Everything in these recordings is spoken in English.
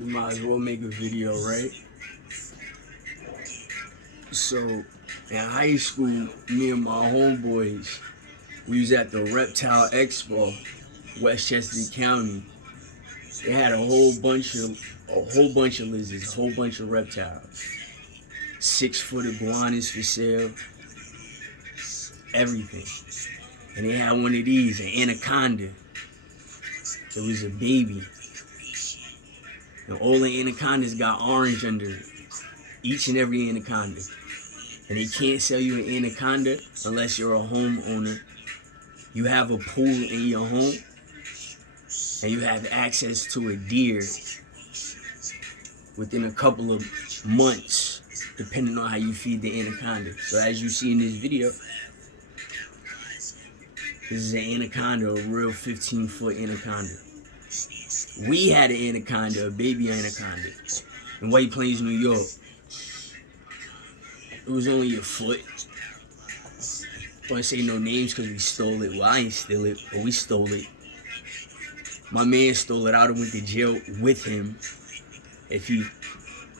We might as well make a video, right? So, in high school, me and my homeboys, we was at the Reptile Expo, Westchester County. They had a whole bunch of lizards, a whole bunch of reptiles. 6-foot iguanas for sale, everything. And they had one of these, an anaconda. It was a baby. And all the anacondas got orange under it. Each and every anaconda. And they can't sell you an anaconda unless you're a homeowner. You have a pool in your home, and you have access to a deer within a couple of months, depending on how you feed the anaconda. So as you see in this video, this is an anaconda, a real 15-foot anaconda. We had an anaconda, a baby anaconda, in White Plains, New York. It was only a foot. I don't say no names because we stole it. Well, I ain't steal it, but we stole it. My man stole it. I would have went to jail with him if he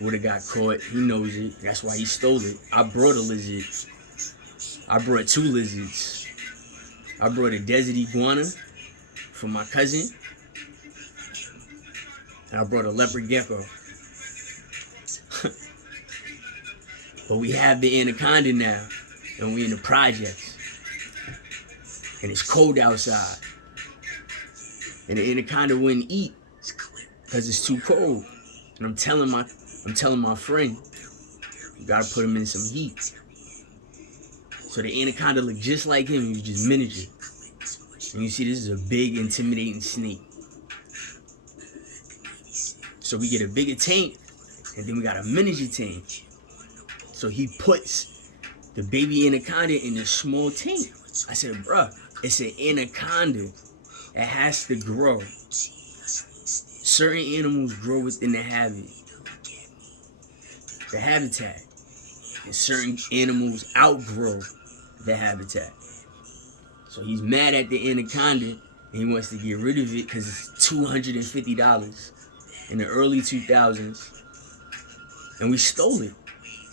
would have got caught. He knows it. That's why he stole it. I brought a lizard. I brought 2 lizards. I brought a desert iguana for my cousin. And I brought a leopard gecko. But we have the anaconda now. And we in the projects. And it's cold outside. And the anaconda wouldn't eat because it's too cold. And I'm telling my friend, you gotta put him in some heat. So the anaconda looked just like him, he was just miniature. And you see this is a big, intimidating snake. So we get a bigger tank, and then we got a miniature tank. So he puts the baby anaconda in a small tank. I said, bruh, it's an anaconda. It has to grow. Certain animals grow within the habitat. And certain animals outgrow the habitat. So he's mad at the anaconda and he wants to get rid of it because it's $250 in the early 2000s. And we stole it.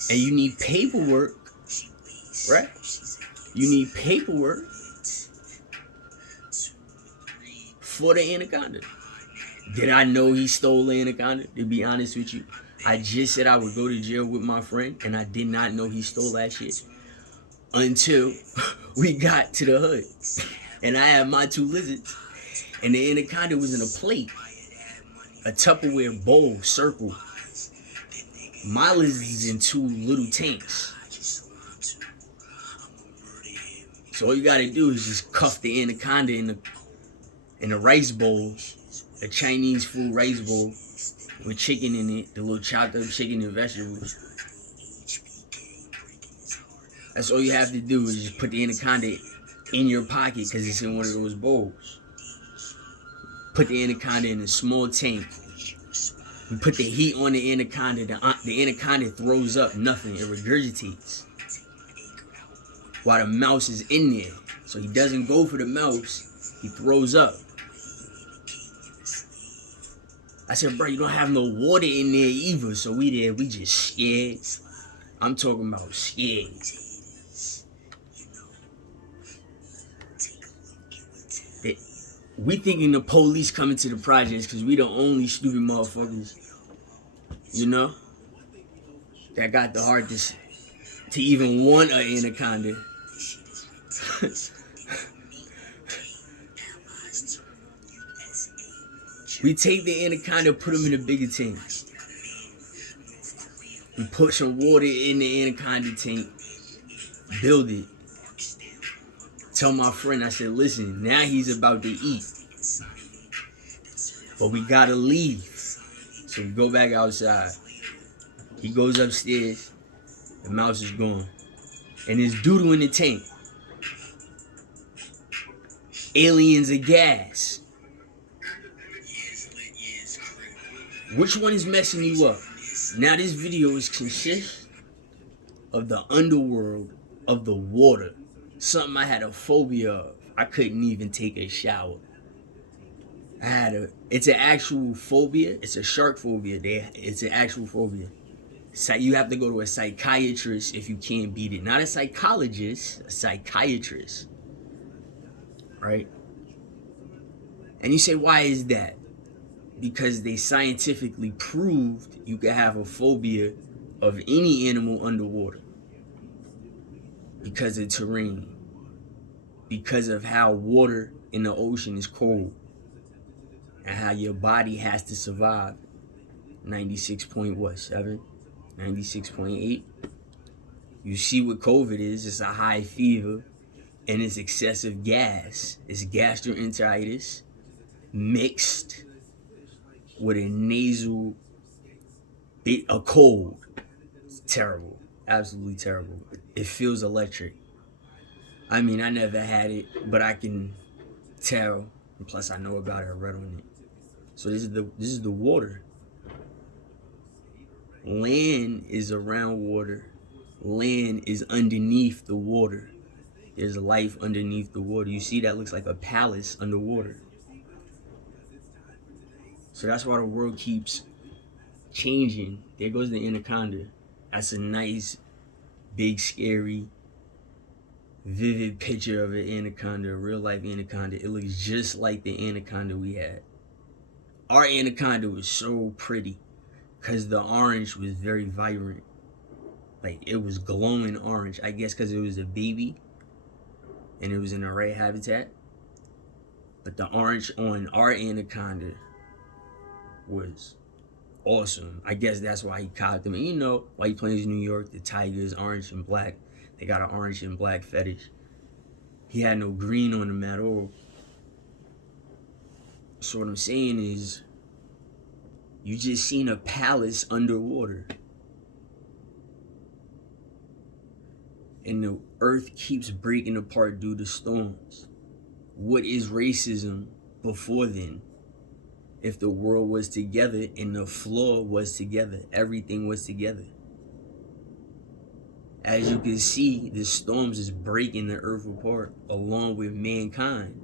And you need paperwork, right? You need paperwork for the anaconda. Did I know he stole the anaconda? To be honest with you, I just said I would go to jail with my friend, and I did not know he stole that shit until we got to the hood. And I had my 2 lizards, and the anaconda was in a plate, a Tupperware bowl, circle. My lizard is in 2 little tanks. So all you gotta do is just cuff the anaconda in a rice bowl, a Chinese food rice bowl with chicken in it, the little chopped up chicken and vegetables. That's all you have to do is just put the anaconda in your pocket because it's in one of those bowls. Put the anaconda in a small tank. You put the heat on the anaconda, the anaconda throws up nothing, it regurgitates. While the mouse is in there. So he doesn't go for the mouse, he throws up. I said, bro, you don't have no water in there either. So we just scared. I'm talking about scared. We thinking the police coming to the projects because we the only stupid motherfuckers, you know, that got the heart to even want an anaconda. We take the anaconda, put them in a bigger tank. We put some water in the anaconda tank, build it. Tell my friend, I said, listen, now he's about to eat. But we gotta leave. So we go back outside. He goes upstairs, the mouse is gone. And there's doodle in the tank. Aliens of gas. Which one is messing you up? Now this video is consist of the underworld of the water. Something I had a phobia of. I couldn't even take a shower. I It's an actual phobia. It's a shark phobia. It's an actual phobia. So you have to go to a psychiatrist if you can't beat it. Not a psychologist, a psychiatrist. Right? And you say, why is that? Because they scientifically proved you can have a phobia of any animal underwater. Because of terrain. Because of how water in the ocean is cold. And how your body has to survive 96.7, 96.8. You see what COVID is. It's a high fever and it's excessive gas. It's gastroenteritis mixed with a cold. It's terrible. Absolutely terrible. It feels electric. I mean, I never had it, but I can tell. And plus, I know about it. I read on it. So this is the water. Land is around water. Land is underneath the water. There's life underneath the water. You see, that looks like a palace underwater. So that's why the world keeps changing. There goes the anaconda. That's a nice, big, scary, vivid picture of an anaconda, a real life anaconda. It looks just like the anaconda we had. Our anaconda was so pretty because the orange was very vibrant. Like, it was glowing orange. I guess because it was a baby and it was in the right habitat. But the orange on our anaconda was awesome. I guess that's why he caught them. And you know, White Plains, New York, the tigers, orange and black. They got an orange and black fetish. He had no green on him at all. So what I'm saying is, you just seen a palace underwater. And the earth keeps breaking apart due to storms. What is racism before then? If the world was together and the floor was together, everything was together. As you can see, the storms is breaking the earth apart along with mankind,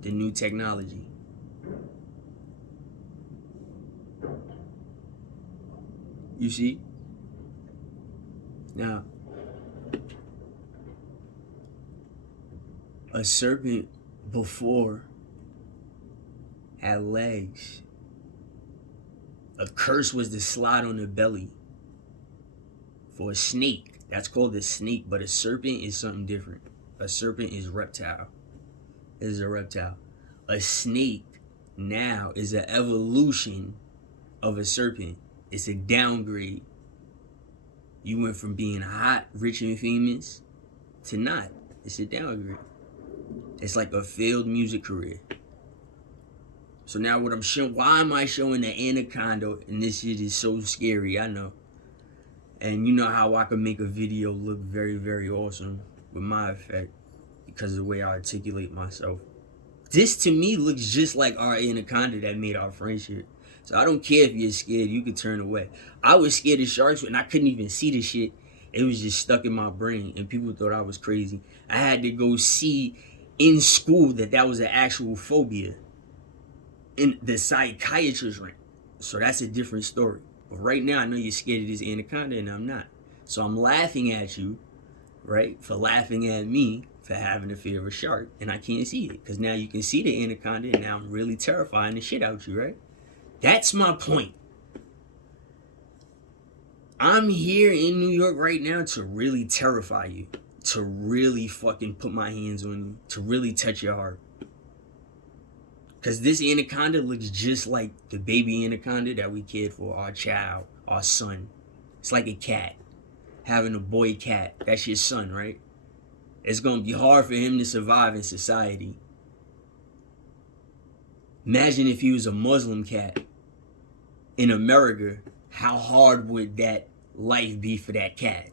the new technology. You see? Now, a serpent before had legs. A curse was to slide on the belly. For a snake, that's called a snake, but a serpent is something different. A serpent is reptile. It is a reptile. A snake now is an evolution of a serpent. It's a downgrade. You went from being hot, rich, and famous to not. It's a downgrade. It's like a failed music career. So now what I'm showing, why am I showing the anaconda? And this shit is so scary, I know. And you know how I can make a video look very, very awesome with my effect because of the way I articulate myself. This to me looks just like our anaconda that made our friendship. So I don't care if you're scared, you can turn away. I was scared of sharks and I couldn't even see the shit. It was just stuck in my brain and people thought I was crazy. I had to go see in school that was an actual phobia. And the psychiatrist ran. So that's a different story. But right now I know you're scared of this anaconda and I'm not. So I'm laughing at you, right? For laughing at me for having a fear of a shark. And I can't see it. Because now you can see the anaconda and now I'm really terrifying the shit out you, right? That's my point. I'm here in New York right now to really terrify you. To really fucking put my hands on you. To really touch your heart. Because this anaconda looks just like the baby anaconda that we cared for. Our child. Our son. It's like a cat. Having a boy cat. That's your son, right? It's going to be hard for him to survive in society. Imagine if he was a Muslim cat in America, how hard would that life be for that cat?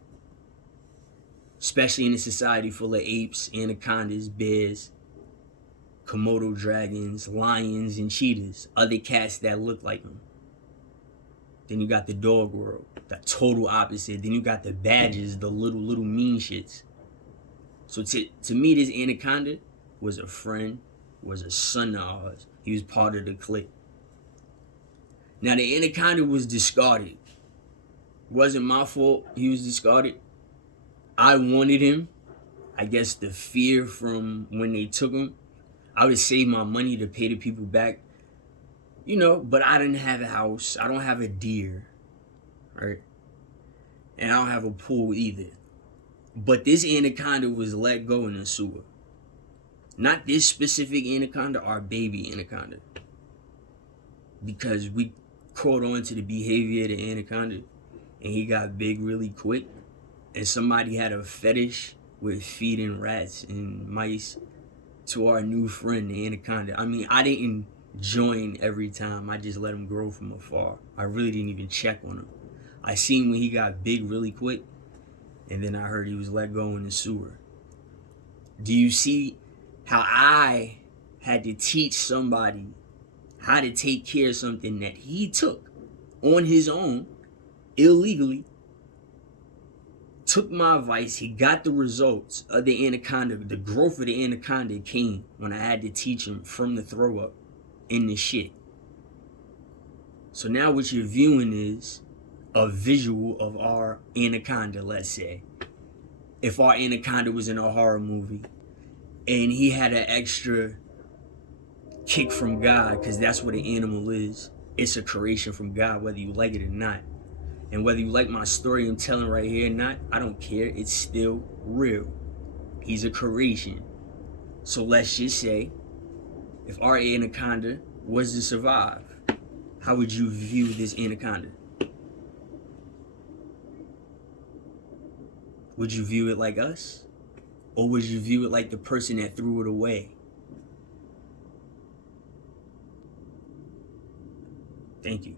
Especially in a society full of apes, anacondas, bears, Komodo dragons, lions, and cheetahs. Other cats that look like them. Then you got the dog world, the total opposite. Then you got the badgers, the little mean shits. So to me, this anaconda was a friend, was a son to ours. He was part of the clique. Now the Anaconda was discarded. It wasn't my fault he was discarded. I wanted him. I guess the fear from when they took him, I would save my money to pay the people back. You know, but I didn't have a house. I don't have a deer, right? And I don't have a pool either. But this Anaconda was let go in the sewer. Not this specific Anaconda, our baby Anaconda. Because we caught on to the behavior of the Anaconda and he got big really quick. And somebody had a fetish with feeding rats and mice to our new friend, the Anaconda. I mean, I didn't join every time. I just let him grow from afar. I really didn't even check on him. I seen when he got big really quick, and then I heard he was let go in the sewer. Do you see how I had to teach somebody how to take care of something that he took on his own, illegally, took my advice, he got the results of the Anaconda. The growth of the Anaconda came when I had to teach him from the throw up in the shit. So now what you're viewing is a visual of our Anaconda, let's say. If our Anaconda was in a horror movie and he had an extra kick from God, because that's what an animal is. It's a creation from God, whether you like it or not. And whether you like my story I'm telling right here or not, I don't care. It's still real. He's a creation. So let's just say, if our Anaconda was to survive, how would you view this Anaconda? Would you view it like us? Or would you view it like the person that threw it away? Thank you.